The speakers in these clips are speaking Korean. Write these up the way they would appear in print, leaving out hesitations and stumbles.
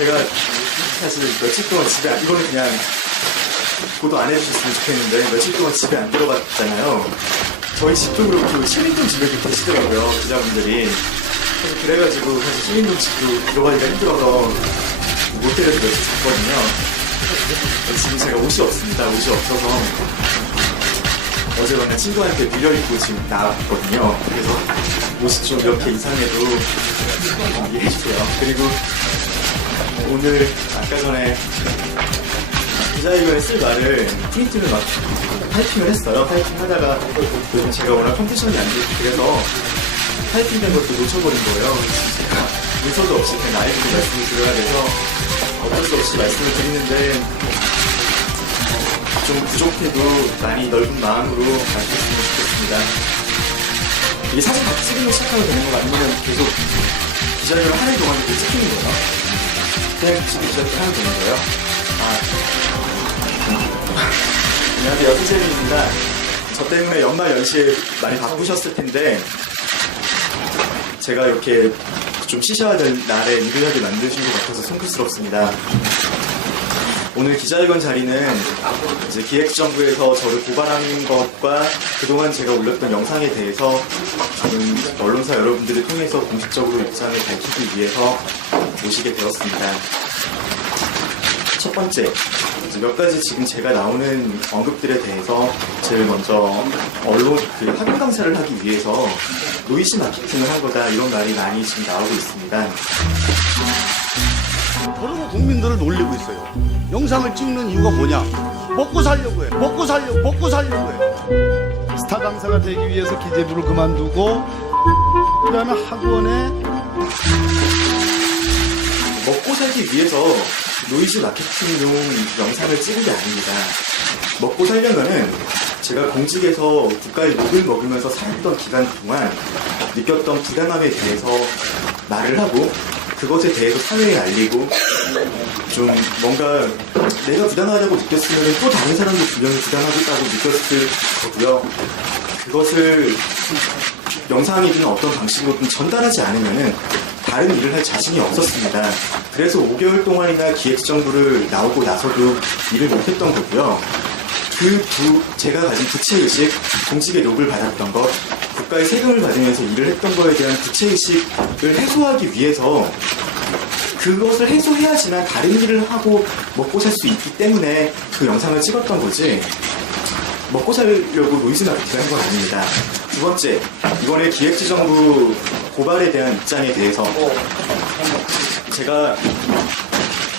제가 사실 며칠 동안 이거는 그냥 보도 안 해주셨으면 좋겠는데, 며칠 동안 집에 안 들어갔잖아요. 저희 집도 그렇고 신림동 집에도 계시더라고요, 기자분들이. 그래가지고 사실 신림동 집도 들어가기가 힘들어서 모텔에서 며칠 잤거든요. 지금 제가 옷이 없습니다. 옷이 없어서 어젯밤에 친구한테 빌려입고 지금 나왔거든요. 그래서 옷이 좀 이렇게 이상해도 이해해주세요. 그리고 오늘 아까 전에 기자회견에 쓸 말을 프린팅을 막 타이핑을 했어요. 타이핑 하다가 요즘 제가 워낙 컨디션이 안 좋고 그래서 타이핑된 것도 놓쳐버린 거예요. 제가 문서도 없이 그냥 나이프로 말씀을 드려야 돼서 어쩔 수 없이 말씀을 드리는데 좀 부족해도 많이 넓은 마음으로 봐주셨으면 좋겠습니다. 이게 사진 다 찍으면 시작하면 되는 거 아니면 계속 기자회견을 하는 동안 이렇게 찍히는 거예요? 그냥 지금 기자회견 하면 되는 거예요? 안녕하세요, 희재민입니다. 저 때문에 연말 연시에 많이 바쁘셨을 텐데 제가 이렇게 좀 쉬셔야 될 날에 일을 만드신 것 같아서 송구스럽습니다. 오늘 기자회견 자리는 이제 기획정부에서 저를 고발한 것과 그동안 제가 올렸던 영상에 대해서 언론사 여러분들을 통해서 공식적으로 입장을 밝히기 위해서 모시게 되었습니다. 첫 번째, 몇 가지 지금 제가 나오는 언급들에 대해서 제일 먼저 학위 강사를 하기 위해서 노이즈 마케팅을 한 거다 이런 말이 많이 지금 나오고 있습니다. 그러고 국민들을 놀리고 있어요. 영상을 찍는 이유가 뭐냐? 먹고 살려고 해요. 먹고 살려고 해요. 스타 강사가 되기 위해서 기재부를 그만두고 라는 학원에 먹고 살기 위해서 노이즈 마케팅용 영상을 찍은 게 아닙니다. 먹고 살려면은 제가 공직에서 국가의 욕을 먹으면서 살았던 기간 동안 느꼈던 부당함에 대해서 말을 하고 그것에 대해서 사회에 알리고 좀 뭔가 내가 부당하다고 느꼈으면 또 다른 사람도 분명히 부당하다고 느꼈을 거고요. 그것을 영상이든 어떤 방식으로든 전달하지 않으면은 다른 일을 할 자신이 없었습니다. 그래서 5개월 동안이나 기획정부를 나오고 나서도 일을 못했던 거고요. 제가 가진 부채의식, 공직의 욕을 받았던 것, 국가의 세금을 받으면서 일을 했던 거에 대한 부채의식을 해소하기 위해서 그것을 해소해야지만 다른 일을 하고 먹고 살 수 있기 때문에 그 영상을 찍었던 거지 먹고 살려고 노이즈 마케팅을 한 건 아닙니다. 두 번째, 이번에 기획재정부 고발에 대한 입장에 대해서 제가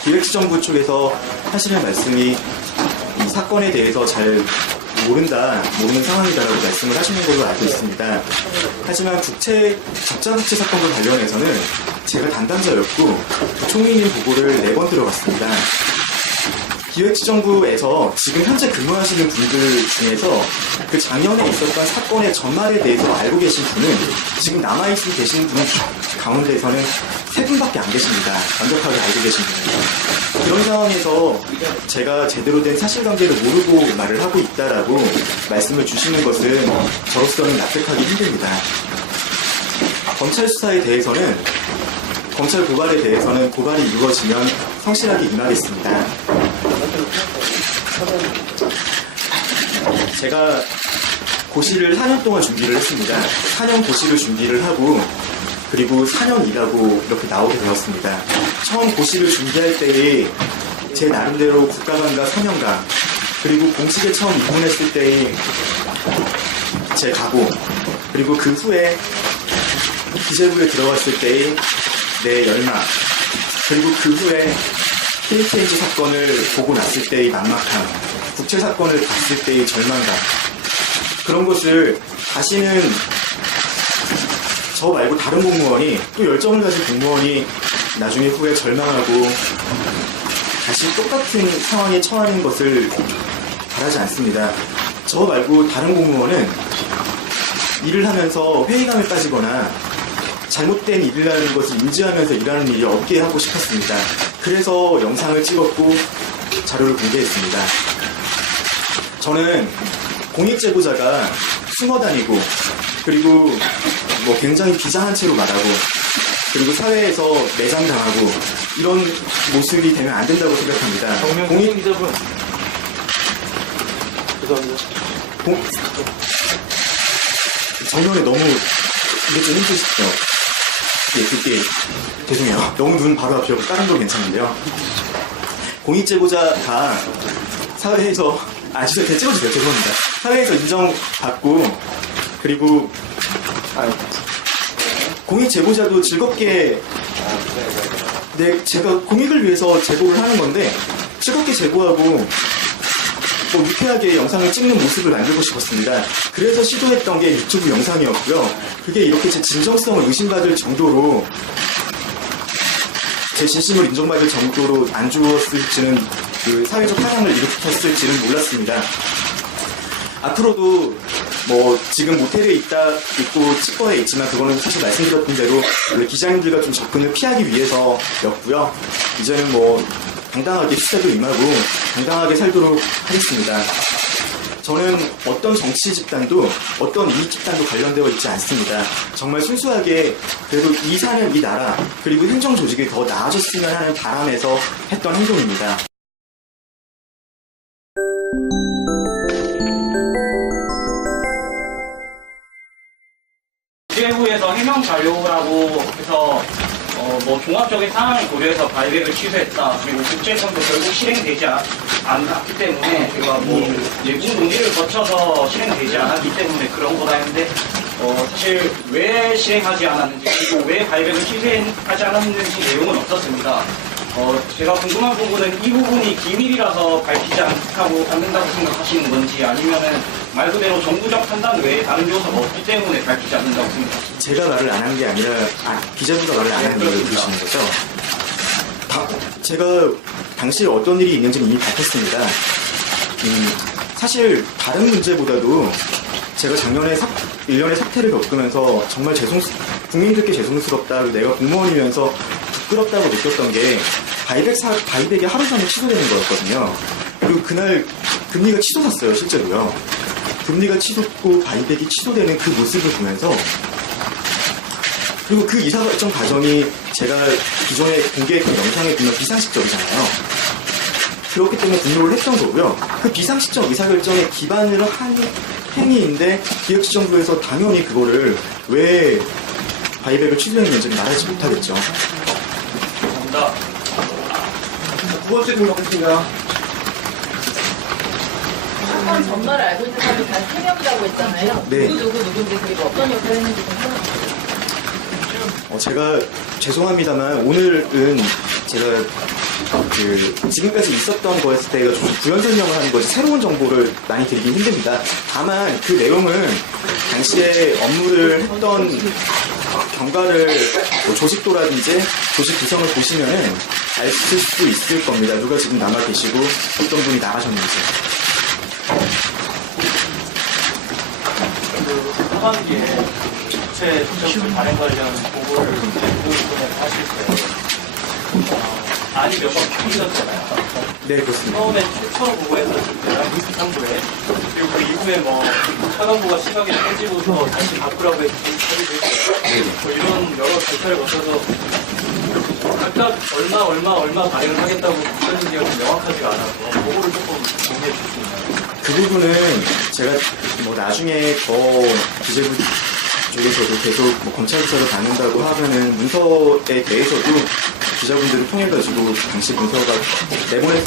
기획재정부 쪽에서 하시는 말씀이 이 사건에 대해서 잘 모르는 상황이다라고 말씀을 하시는 걸로 알고 있습니다. 하지만 적자 부채 사건과 관련해서는 제가 담당자였고 총리님 보고를 4번 들어갔습니다. 기획재정부에서 지금 현재 근무하시는 분들 중에서 그 작년에 있었던 사건의 전말에 대해서 알고 계신 분은 지금 남아있고 계신 분 가운데에서는 3분밖에 안 계십니다. 완벽하게 알고 계신 분은. 그런 상황에서 제가 제대로 된 사실관계를 모르고 말을 하고 있다라고 말씀을 주시는 것은 저로서는 납득하기 힘듭니다. 검찰 수사에 대해서는 검찰 고발에 대해서는 고발이 이루어지면 성실하게 임하겠습니다. 제가 고시를 4년 동안 준비를 했습니다. 4년 고시를 준비를 하고 그리고 4년 일하고 이렇게 나오게 되었습니다. 처음 고시를 준비할 때에 제 나름대로 국가관과 사명감 그리고 공직에 처음 입문했을 때의 제 각오 그리고 그 후에 기재부에 들어갔을 때의 내 열망 그리고 그 후에 KTNG 사건을 보고 났을 때의 막막함 국채 사건을 봤을 때의 절망감 그런 것을 다시는 저 말고 다른 공무원이 또 열정을 가진 공무원이 나중에 후에 절망하고 다시 똑같은 상황에 처하는 것을 바라지 않습니다. 저 말고 다른 공무원은 일을 하면서 회의감에 빠지거나 잘못된 일이라는 것을 인지하면서 일하는 일이 없게 하고 싶었습니다. 그래서 영상을 찍었고 자료를 공개했습니다. 저는 공익제보자가 숨어다니고 그리고 뭐 굉장히 비장한 채로 말하고 그리고 사회에서 매장당하고 이런 모습이 되면 안 된다고 생각합니다. 정명 기자분. 죄송합니다. 정면에 너무 이게 좀 힘드시죠? 예, 그게 죄송해요. 너무 눈 바로 앞이어서 다른 건 괜찮은데요. 공익제보자가 사회에서 진짜 찍어주세요. 죄송합니다. 사회에서 인정받고 그리고 공익제보자도 즐겁게 제가 공익을 위해서 제보를 하는 건데 즐겁게 제보하고 뭐 유쾌하게 영상을 찍는 모습을 만들고 싶었습니다. 그래서 시도했던 게 유튜브 영상이었고요. 그게 이렇게 제 진정성을 의심받을 정도로 제 진심을 인정받을 정도로 안 좋았을지는 그 사회적 파장을 일으켰을지는 몰랐습니다. 앞으로도 뭐 지금 모텔에 있고 치과에 있지만 그거는 사실 말씀드렸던 대로 원래 기자님들과 좀 접근을 피하기 위해서였고요. 이제는 뭐 당당하게 수사도 임하고 당당하게 살도록 하겠습니다. 저는 어떤 정치 집단도 어떤 이익 집단도 관련되어 있지 않습니다. 정말 순수하게 그래도 이 사는 이 나라 그리고 행정 조직이 더 나아졌으면 하는 바람에서 했던 행동입니다. 국제부에서 해명 자료라고 해서 뭐 종합적인 상황을 고려해서 바이백을 취소했다. 그리고 국제선도 결국 실행되지 않았기 때문에 제가 뭐 예군 논의를 거쳐서 실행되지 않았기 때문에 그런 거다 했는데 사실 왜 실행하지 않았는지 그리고 왜 바이백을 취소하지 않았는지 내용은 없었습니다. 제가 궁금한 부분은 이 부분이 기밀이라서 밝히지 않는다고 생각하시는 건지 아니면은 말 그대로 정부적 판단 외에 다른 요소가 없기 때문에 밝히지 않는다고 생각하시는 건지. 제가 말을 안 한 게 아니라 기자부가 말을 안 한 걸 들으시는 거죠? 제가 당시에 어떤 일이 있는지는 이미 밝혔습니다. 사실 다른 문제보다도 제가 작년에 1년의 사태를 겪으면서 정말 국민들께 죄송스럽다, 내가 공무원이면서 부끄럽다고 느꼈던 게 바이백이 하루 전에 취소되는 거였거든요. 그리고 그날 금리가 치솟았어요, 실제로요. 금리가 치솟고 바이백이 취소되는 그 모습을 보면서 그리고 그 이사결정 과정이 제가 기존에 공개했던 영상에 보면 비상식적이잖아요. 그렇기 때문에 분노를 했던 거고요. 그 비상식적 의사결정에 기반을 한 행위인데 기획시정부에서 당연히 그거를 왜 바이백을 취소했는지는 말하지 못하겠죠. 감사합니다. 두 번째 등록했습니다. 사건 전말을 알고 있는 사람이 다 3명이라고 했잖아요. 네. 누군지 그리고 어떤 역할을 했는지 좀 설명해 제가 죄송합니다만 오늘은 제가 지금까지 있었던 거였을 때가 좀 부연 설명을 하는 거지 새로운 정보를 많이 드리긴 힘듭니다. 다만 그 내용은 당시에 업무를 했던 경과를 뭐 조직도라든지 조직 구성을 보시면은 알 수 있을 겁니다. 누가 지금 남아 계시고 어떤 분이 나가셨는지. 하반기에 국채 정책 발행 관련 보고를 이번에 하실 때 안이 몇 번 바뀌셨잖아요. 네, 그렇습니다. 처음에 최초로 보고했었을 때랑 상부에 그리고 그 이후에 뭐 차관부가 시각에 펴지고서 다시 바꾸라고 했고 이런 여러 절차를 거쳐서 각각 얼마 발행을 하겠다고 하는 게 명확하지가 않아서 보고를 조금 공유해 주실 수 있나요? 그 부분은 제가 뭐 나중에 더 기재부 쪽에서도 계속 뭐 검찰 수사를 받는다고 하면은 문서에 대해서도 기자분들을 통해가지고 당시 문서가 제공을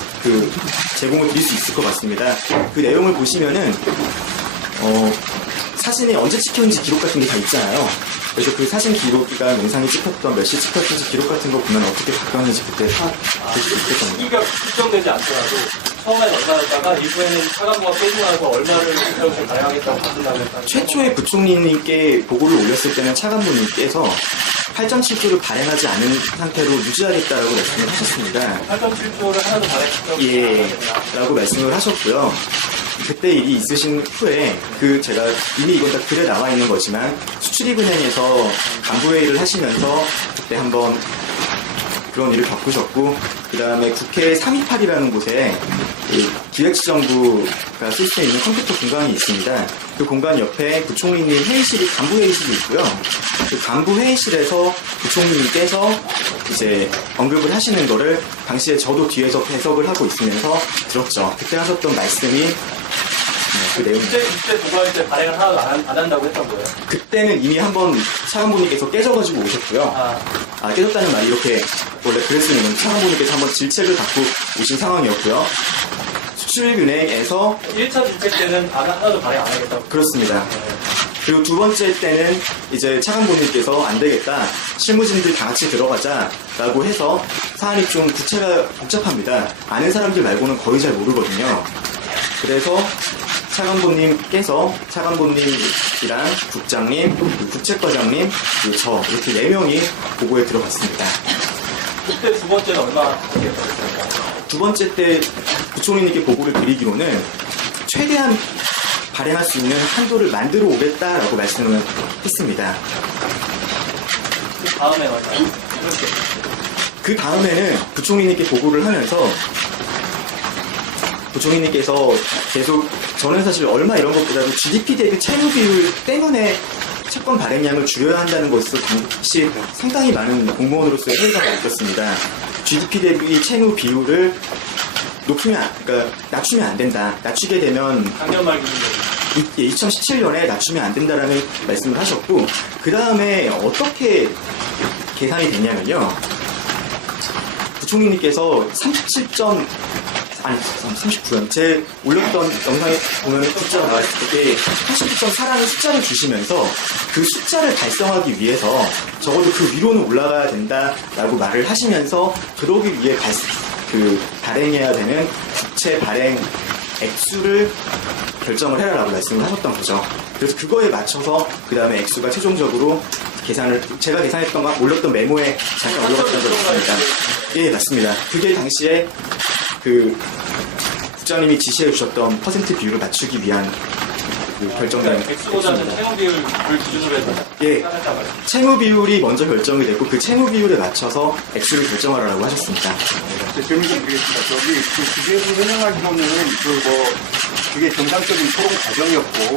드릴 수 있을 것 같습니다. 그 내용을 보시면은 사진이 언제 찍혔는지 기록 같은 게 다 있잖아요. 그래서 그 사진 기록이가 영상이 찍혔던 몇 시 찍혔는지 기록 같은 거 보면 어떻게 바뀌었는지 그때 보실 수 있겠거든요. 시기가 특정되지 않더라도 처음엔 얼마였다가 이후에는 차관부가 빼고 나서 얼마를 이렇게 발행하겠다고 받는다면 최초에 부총리님께 보고를 올렸을 때는 차관부님께서 8.7조를 발행하지 않은 상태로 유지하겠다라고 말씀을 하셨습니다. 8.7조를 하나도 발행했다고 예, 라고 말씀을 하셨고요. 그때 일이 있으신 후에 제가 이미 이건 다 글에 나와 있는 거지만 수출입은행에서 간부회의를 하시면서 그때 한번 그런 일을 겪으셨고 그 다음에 국회 328이라는 곳에 기획시정부가 쓸 수 있는 컴퓨터 공간이 있습니다. 그 공간 옆에 부총리님 회의실이 간부 회의실이 있고요. 그 간부 회의실에서 부총리님께서 이제 언급을 하시는 거를 당시에 저도 뒤에서 해석을 하고 있으면서 들었죠. 그때 하셨던 말씀이 그 내용입니다. 이때 도발 때 발행을 안 한다고 했던 거예요? 그때는 이미 한번 차관보님께서 깨져가지고 오셨고요. 깨졌다는 말이 이렇게 원래 그랬으면 차관보님께서 한번 질책을 받고 오신 상황이었고요. 수출은행에서 1차 주택 때는 하나도 발행 안 하겠다고. 그렇습니다. 그리고 두 번째 때는 이제 차관보님께서 안 되겠다. 실무진들 다 같이 들어가자라고 해서 사안이 좀 구체가 복잡합니다. 아는 사람들 말고는 거의 잘 모르거든요. 그래서 차관보님께서 차관보님이랑 국장님, 국책과장님, 그리고 저 이렇게 4명이 보고에 들어갔습니다. 그때 두 번째는 얼마 하겠다고? 두 번째 때 부총리님께 보고를 드리기로는 최대한 발행할 수 있는 한도를 만들어 오겠다라고 말씀을 했습니다. 그 다음에 얼마요? 이렇게. 그 다음에는 부총리님께 보고를 하면서 부총리님께서 계속 저는 사실 얼마 이런 것보다도 GDP 대비 채무 비율 때문에 채권 발행량을 줄여야 한다는 것으로 당시 상당히 많은 공무원으로서의 회의감을 느꼈습니다. GDP 대비 채무 비율을 그러니까 낮추면 안 된다. 낮추게 되면 작년 말 기준으로. 2017년에 낮추면 안 된다라는 말씀을 하셨고 그 다음에 어떻게 계산이 됐냐면요. 부총리님께서 39년 제 올렸던 영상에 보면 숫자가 나왔을 때 39.4라는 숫자를 주시면서 그 숫자를 달성하기 위해서 적어도 그 위로는 올라가야 된다라고 말을 하시면서 그러기 위해 발행해야 되는 국채 발행 액수를 결정을 해라라고 말씀을 하셨던 거죠. 그래서 그거에 맞춰서 그 다음에 액수가 최종적으로 제가 계산했던 거 올렸던 메모에 잠깐 올라갔던 거 있습니다. 예, 맞습니다. 그게 당시에 국장님이 지시해 주셨던 퍼센트 비율을 맞추기 위한 결정된 액수보다는 채무 비율을 기준으로 해서. 예, 채무 비율이 먼저 결정이 됐고 그 채무 비율에 맞춰서 액수를 결정하라고 하셨습니다. 질문 좀 드리겠습니다. 저기 그 기재부 설명하기로는 그게 정상적인 토론 과정이었고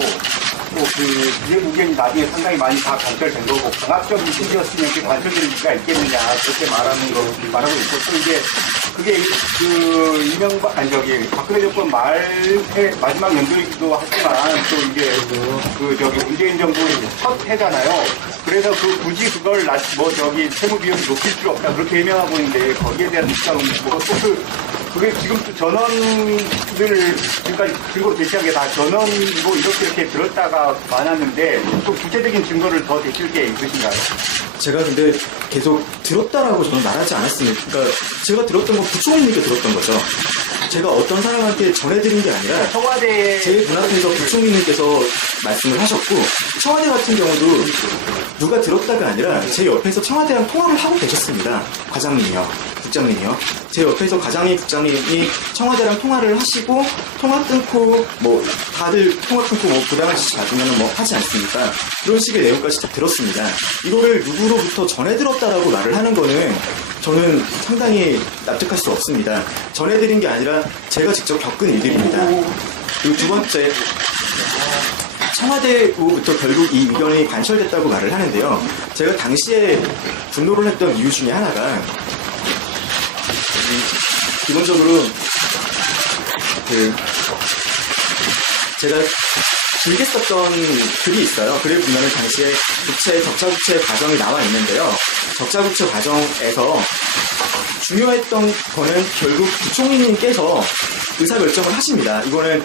또 그 기재부 의견이 나중에 상당히 많이 다 관철된 거고 강압적인 심지였으면 그 관철될 리가 있겠느냐 그렇게 말하고 있고 또 이제 그게 박근혜 정권 마지막 연도이기도 하지만 또 이게 문재인 정부의 첫 해잖아요. 그래서 굳이 그걸 채무 비용이 높일 필요 없다 그렇게 해명하고 있는데 거기에 대한 입장은 그게 지금 또 전원들 지금까지 증거로 제시한 게 다 전원이고 이렇게 들었다가 많았는데 또 구체적인 증거를 더 제시할 게 있으신가요? 제가 근데 계속 들었다라고 저는 말하지 않았습니다. 그러니까 제가 들었던 건 부총리님께 들었던 거죠. 제가 어떤 사람한테 전해드린 게 아니라 청와대에 제 눈앞에서 부총리님께서 말씀을 하셨고 청와대 같은 경우도 누가 들었다가 아니라 제 옆에서 청와대랑 통화를 하고 계셨습니다. 국장님이요. 제 옆에서 과장님, 국장님이 청와대랑 통화를 하시고 통화 끊고 다들 통화 끊고 부당한 지시 받으면 하지 않습니까? 그런 식의 내용까지 다 들었습니다. 이거를 누구로부터 전해 들었다라고 말을 하는 거는 저는 상당히 납득할 수 없습니다. 전해드린 게 아니라 제가 직접 겪은 일들입니다. 그리고 두 번째, 청와대로부터 결국 이 의견이 관철됐다고 말을 하는데요. 제가 당시에 분노를 했던 이유 중에 하나가 기본적으로 제가 길게 썼던 글이 있어요. 글을 보면 당시에 적자국채 과정이 나와 있는데요. 적자국채 과정에서 중요했던 거는 결국 부총리님께서 의사결정을 하십니다. 이거는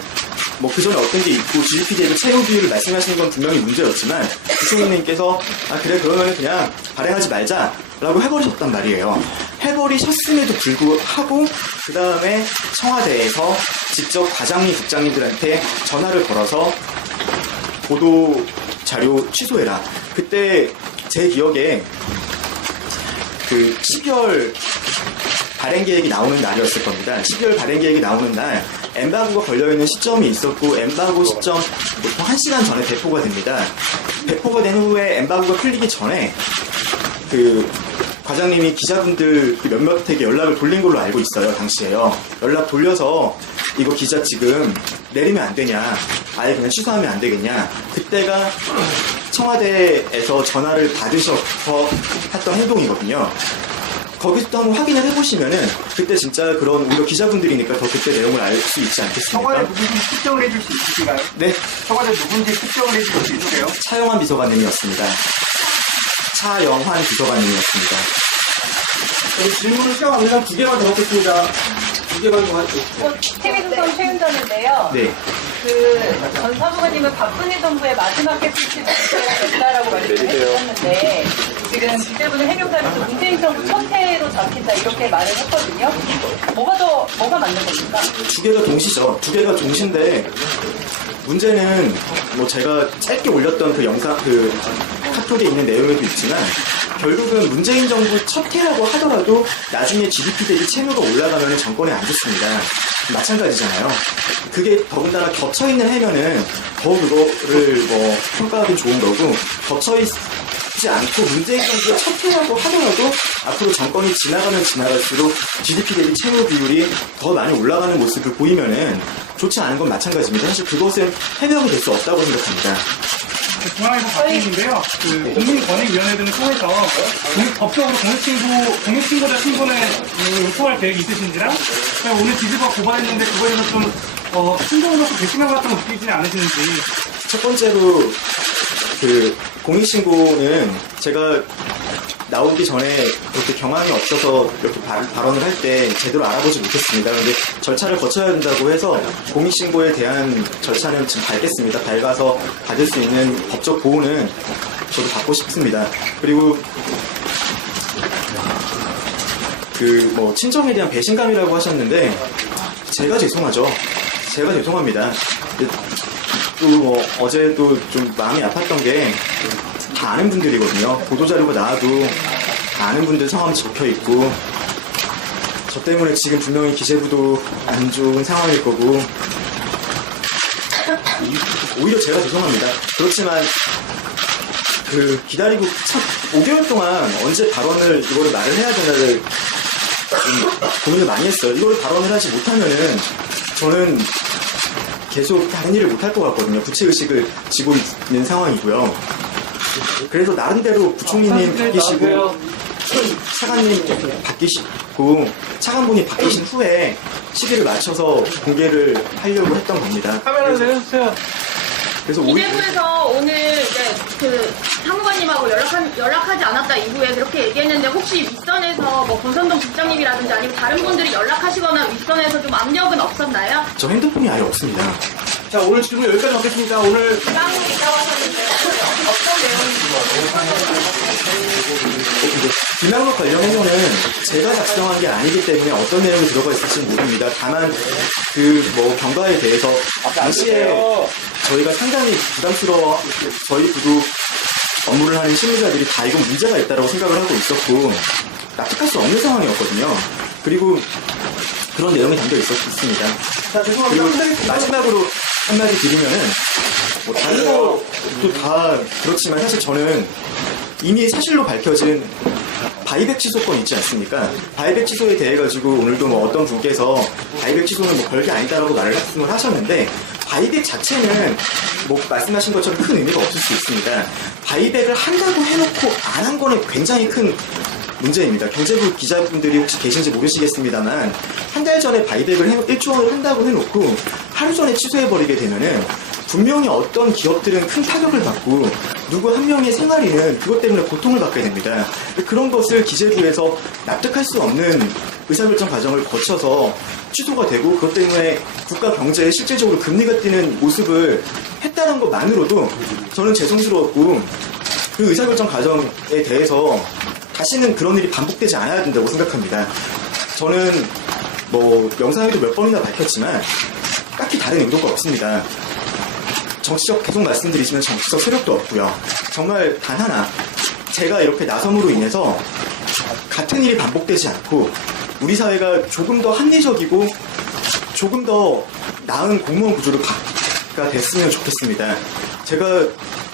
그 전에 어떤 게 있고 GDP 대비 채무 비율을 말씀하시는 건 분명히 문제였지만 부총리님께서 그래 그러면 그냥 발행하지 말자라고 해버리셨단 말이에요. 해버리셨음에도 불구하고 그 다음에 청와대에서 직접 과장님, 국장님들한테 전화를 걸어서 보도 자료 취소해라. 그때 제 기억에 12월 발행 계획이 나오는 날이었을 겁니다. 12월 발행 계획이 나오는 날 엠바고가 걸려있는 시점이 있었고 엠바고 시점 보통 1시간 전에 배포가 됩니다. 배포가 된 후에 엠바고가 풀리기 전에 과장님이 기자분들 몇몇에게 연락을 돌린 걸로 알고 있어요. 당시에요. 연락 돌려서 이거 기자 지금 내리면 안 되냐. 아예 그냥 취소하면 안 되겠냐. 그때가 청와대에서 전화를 받으셔서 했던 행동이거든요. 거기서 또 한번 확인을 해보시면은 그때 진짜 그런 오히려 기자분들이니까 더 그때 내용을 알 수 있지 청와대 않겠습니까? 누군지 특정을 해줄 수 있으신가요? 네, 청와대 누군지 특정을 해줄 수 있으세요? 차영환 비서관님이었습니다. 차영환 비서관님이었습니다. 질문을 시작하면 2개만 더 받겠습니다. 2개만 더 할게요. TV조선 최윤전인데요. 네. 전 사무관님은 박근혜 정부의 마지막 해프치 됐다라고 말씀하셨는데 지금 기재부는 해명자에서 문재인 정부 첫 해로 잡힌다 이렇게 말을 했거든요. 뭐가 맞는 겁니까? 두 개가 동시죠. 두 개가 동시인데 문제는 뭐 제가 짧게 올렸던 그 영상 그 카톡에 있는 내용에도 있지만 결국은 문재인 정부 첫 해라고 하더라도 나중에 GDP 대비 채무가 올라가면 정권에 안 좋습니다. 마찬가지잖아요. 그게 더군다나 겹쳐있는 해면은 더 그거를 뭐 평가하기 좋은 거고 겹쳐있지 않고 문재인 정부가 첫 해라고 하더라도 앞으로 정권이 지나가면 지나갈수록 GDP 대비 채무 비율이 더 많이 올라가는 모습을 보이면은 좋지 않은 건 마찬가지입니다. 사실 그것은 해명이 될 수 없다고 생각합니다. 중앙에서 바뀌는데요. 그 국민권익위원회 등을 통해서 법적으로 공익신고자 신분에 요청할 계획이 있으신지랑 그냥 오늘 뒤집어 고발했는데 그거에 대해서 좀 신고로서 배신감 같은 거 느끼지는 않으시는지. 첫 번째로 그 공익신고는 제가 나오기 전에 그렇게 경황이 없어서 이렇게 발언을 할 때 제대로 알아보지 못했습니다. 그런데 절차를 거쳐야 된다고 해서 공익신고에 대한 절차는 지금 밟겠습니다. 밟아서 받을 수 있는 법적 보호는 저도 받고 싶습니다. 그리고 그 뭐 친정에 대한 배신감이라고 하셨는데 제가 죄송하죠. 제가 죄송합니다. 또 뭐 어제도 좀 마음이 아팠던 게 다 아는 분들이거든요. 보도자료가 나와도 다 아는 분들 성함이 적혀있고 저 때문에 지금 분명히 기재부도 안 좋은 상황일 거고 오히려 제가 죄송합니다. 그렇지만 그 기다리고 참 5개월 동안 언제 발언을 이거를 말을 해야 되나를 좀 고민을 많이 했어요. 이거를 발언을 하지 못하면은 저는 계속 다른 일을 못할 것 같거든요. 부채의식을 지고 있는 상황이고요. 그래서 나름대로 부총리님 바뀌시고 차관님 바뀌시고 차관분이 바뀌신 후에 시기를 맞춰서 공개를 하려고 했던 겁니다. 카메라를 내려주세요. 그래서 오히려 기재부에서 오늘 이제 그 사무관님하고 연락하지 않았다 이후에 그렇게 얘기했는데 혹시 윗선에서 뭐 권선동 국장님이라든지 아니면 다른 분들이 연락하시거나 윗선에서 좀 압력은 없었나요? 저 핸드폰이 아예 없습니다. 자, 오늘 질문 여기까지 하겠습니다. 오늘 김학무 기자와 하는데 어떤 김학록 관련 해명은 제가 작성한 게 아니기 때문에 어떤 내용이 들어가 있을지는 모릅니다. 다만 그 뭐 경과에 대해서 당시에 저희가 상당히 부담스러워 저희 구도 업무를 하는 실무자들이 다 이건 문제가 있다고 생각을 하고 있었고 납득할 수 없는 상황이었거든요. 그리고 그런 내용이 담겨 있었습니다. 자, 죄송합니다. 그리고 마지막으로 한마디 드리면은 뭐 다른 것도 다 그렇지만 사실 저는 이미 사실로 밝혀진 바이백 취소권 있지 않습니까? 바이백 취소에 대해 가지고 오늘도 뭐 어떤 분께서 바이백 취소는 뭐 별게 아니다라고 말씀을 하셨는데 바이백 자체는 뭐 말씀하신 것처럼 큰 의미가 없을 수 있습니다. 바이백을 한다고 해놓고 안 한 거는 굉장히 큰 문제입니다. 경제부 기자분들이 혹시 계신지 모르시겠습니다만 한 달 전에 바이백을 1조 원을 한다고 해놓고 하루 전에 취소해버리게 되면은 분명히 어떤 기업들은 큰 타격을 받고 누구 한 명의 생활인은 그것 때문에 고통을 받게 됩니다. 그런 것을 기재부에서 납득할 수 없는 의사결정 과정을 거쳐서 취소가 되고 그것 때문에 국가 경제에 실질적으로 금리가 뛰는 모습을 했다는 것만으로도 저는 죄송스러웠고 그 의사결정 과정에 대해서 다시는 그런 일이 반복되지 않아야 된다고 생각합니다. 저는 뭐 영상에도 몇 번이나 밝혔지만 딱히 다른 의도가 없습니다. 정치적 계속 말씀드리지만 정치적 세력도 없고요. 정말 단 하나 제가 이렇게 나섬으로 인해서 같은 일이 반복되지 않고 우리 사회가 조금 더 합리적이고 조금 더 나은 공무원 구조가 됐으면 좋겠습니다. 제가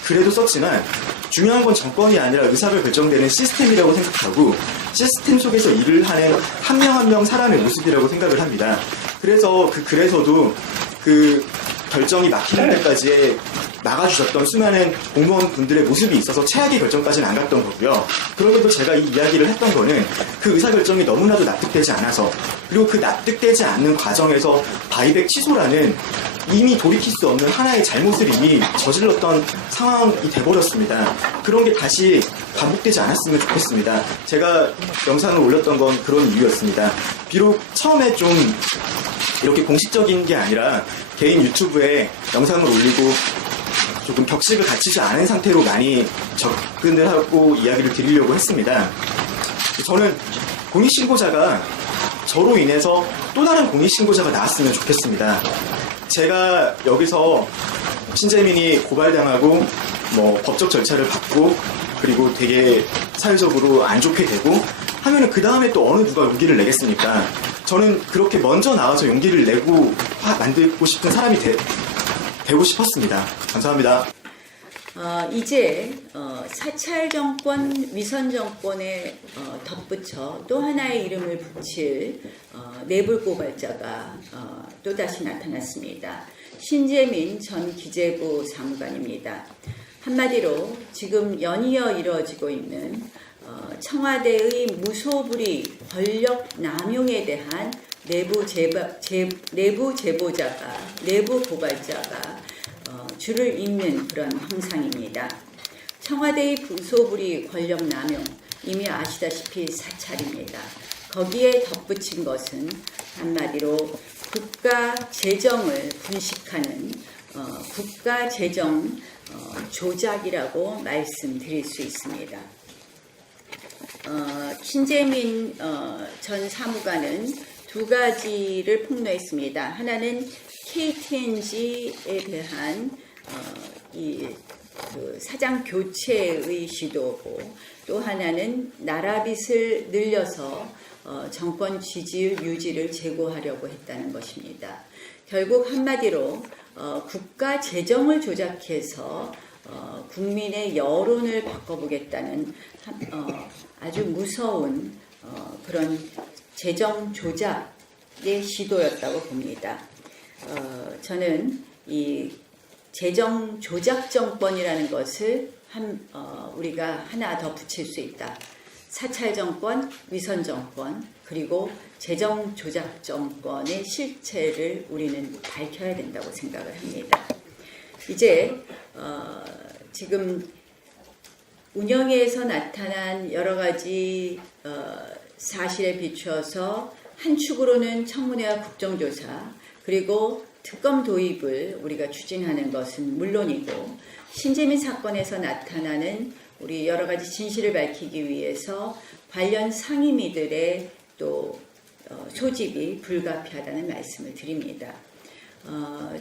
글에도 썼지만 중요한 건 정권이 아니라 의사가 결정되는 시스템이라고 생각하고 시스템 속에서 일을 하는 한 명 한 명 사람의 모습이라고 생각을 합니다. 그래서 그 글에서도 그 결정이 막히는 데까지 막아주셨던 수많은 공무원분들의 모습이 있어서 최악의 결정까지는 안 갔던 거고요. 그럼에도 제가 이 이야기를 했던 거는 그 의사결정이 너무나도 납득되지 않아서, 그리고 그 납득되지 않는 과정에서 바이백 취소라는 이미 돌이킬 수 없는 하나의 잘못을 이미 저질렀던 상황이 돼버렸습니다. 그런 게 다시 반복되지 않았으면 좋겠습니다. 제가 영상을 올렸던 건 그런 이유였습니다. 비록 처음에 좀 이렇게 공식적인 게 아니라 개인 유튜브에 영상을 올리고 조금 격식을 갖추지 않은 상태로 많이 접근을 하고 이야기를 드리려고 했습니다. 저는 공익신고자가 저로 인해서 또 다른 공익신고자가 나왔으면 좋겠습니다. 제가 여기서 신재민이 고발당하고 뭐 법적 절차를 받고 그리고 되게 사회적으로 안 좋게 되고 하면은 그 다음에 또 어느 누가 용기를 내겠습니까? 저는 그렇게 먼저 나와서 용기를 내고 만들고 싶은 사람이 되고 싶었습니다. 감사합니다. 이제 사찰 정권, 위선 정권에 덧붙여 또 하나의 이름을 붙일 내부 고발자가 또다시 나타났습니다. 신재민 전 기재부 사무관입니다. 한마디로 지금 연이어 이루어지고 있는 청와대의 무소불위 권력 남용에 대한 내부 제보자가, 내부 고발자가 줄을 잇는 그런 형상입니다. 청와대의 무소불위 권력 남용, 이미 아시다시피 사찰입니다. 거기에 덧붙인 것은 한마디로 국가 재정을 분식하는 국가 재정 조작이라고 말씀드릴 수 있습니다. 신재민 전 사무관은 두 가지를 폭로했습니다. 하나는 KTNG에 대한 그 사장 교체의 시도고, 또 하나는 나라빚을 늘려서 정권 지지율 유지를 제고하려고 했다는 것입니다. 결국 한마디로 국가 재정을 조작해서 국민의 여론을 바꿔보겠다는 아주 무서운 그런 재정 조작의 시도였다고 봅니다. 저는 이 재정 조작 정권이라는 것을 우리가 하나 더 붙일 수 있다. 사찰 정권, 위선 정권, 그리고 재정 조작 정권의 실체를 우리는 밝혀야 된다고 생각을 합니다. 이제 지금 운영에서 나타난 여러 가지 사실에 비추어서 한 축으로는 청문회와 국정조사, 그리고 특검 도입을 우리가 추진하는 것은 물론이고, 신재민 사건에서 나타나는 우리 여러 가지 진실을 밝히기 위해서 관련 상임위들의 또 소집이 불가피하다는 말씀을 드립니다.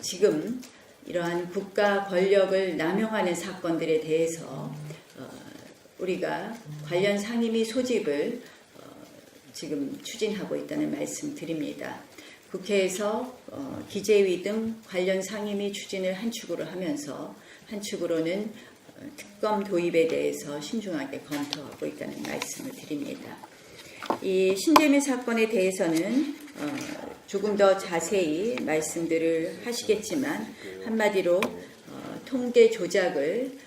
지금 이러한 국가 권력을 남용하는 사건들에 대해서 우리가 관련 상임위 소집을 지금 추진하고 있다는 말씀 드립니다. 국회에서 기재위 등 관련 상임위 추진을 한 축으로 하면서 한 축으로는 특검 도입에 대해서 신중하게 검토하고 있다는 말씀을 드립니다. 이 신재민 사건에 대해서는 조금 더 자세히 말씀들을 하시겠지만, 한마디로 통계 조작을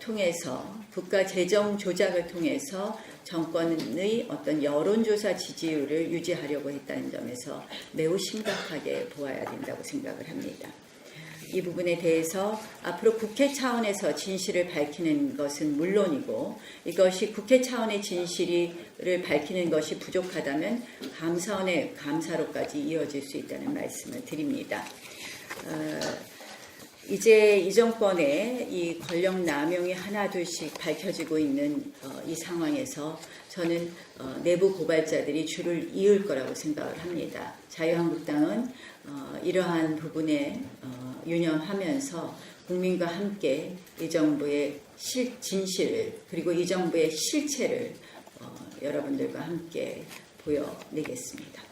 통해서, 국가 재정 조작을 통해서 정권의 어떤 여론조사 지지율을 유지하려고 했다는 점에서 매우 심각하게 보아야 된다고 생각을 합니다. 이 부분에 대해서 앞으로 국회 차원에서 진실을 밝히는 것은 물론이고, 이것이 국회 차원의 진실을 밝히는 것이 부족하다면 감사원의 감사로까지 이어질 수 있다는 말씀을 드립니다. 이제 이 정권의 이 권력 남용이 하나둘씩 밝혀지고 있는 이 상황에서 저는 내부 고발자들이 줄을 이을 거라고 생각을 합니다. 자유한국당은 이러한 부분에 유념하면서 국민과 함께 이 정부의 진실을, 그리고 이 정부의 실체를 여러분들과 함께 보여내겠습니다.